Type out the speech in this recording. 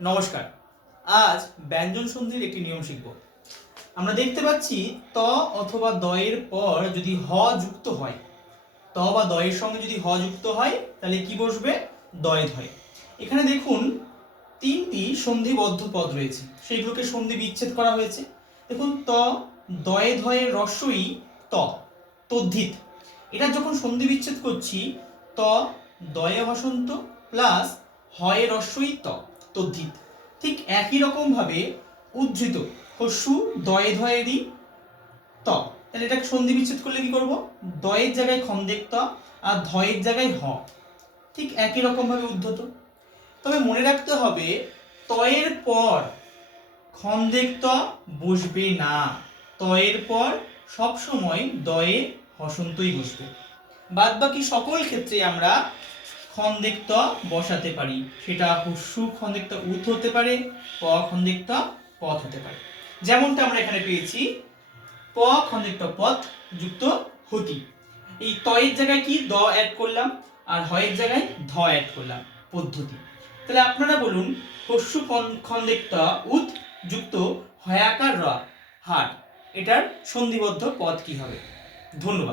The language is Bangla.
নমস্কার। আজ ব্যঞ্জন সন্ধির একটি নিয়ম শিখব। আমরা দেখতে পাচ্ছি ত অথবা দয়ের পর যদি হ যুক্ত হয়, ত বা দয়ের সঙ্গে যদি হ যুক্ত হয়, তাহলে কি বসবে? দয়ে ধয়। এখানে দেখুন তিনটি সন্ধিবদ্ধ পদ রয়েছে। সেইগুলোকে সন্ধি বিচ্ছেদ করা হয়েছে। দেখুন ত, দয়ে ধয়ে রস্যই ত, তদ্ধিত। এটা যখন সন্ধি বিচ্ছেদ করছি, ত, দয়ে হসন্ত প্লাস হয় রস্যই ত। তদ্ধিত ঠিক একই রকম ভাবে উদ্ধৃত। হস্যু, দয়ে ধয়েরই ত। তাহলে এটাকে সন্ধি বিচ্ছেদ করলে কি করব? দয়ের জায়গায় খন্দেক ত আর ধয়ের জায়গায় হ। ঠিক একই রকম ভাবে উদ্ধত। তবে মনে রাখতে হবে, তয়ের পর খন্দেক ত বসবে না। তয়ের পর সব সময় দয়ে, হসন্তই বসবে। বাদ বাকি সকল ক্ষেত্রে আমরা খন্দেক্ত বসাতে পারি। সেটা হুস্যু খন্দেক্ত উত হতে পারে, প খন্দেক্ত পথ হতে পারে। যেমনটা আমরা এখানে পেয়েছি, প খন্দেক্ত পথ যুক্ত হতি। এই তয়ের জায়গায় কি দ অ্যাড করলাম, আর হয়ের জায়গায় ধ অ্যাড করলাম পদ্ধতি। তাহলে আপনারা বলুন, হস্যু খন্দেক্ত উত যুক্ত হয়াকার র হাট এটার সন্ধিবদ্ধ পদ কি হবে? ধন্যবাদ।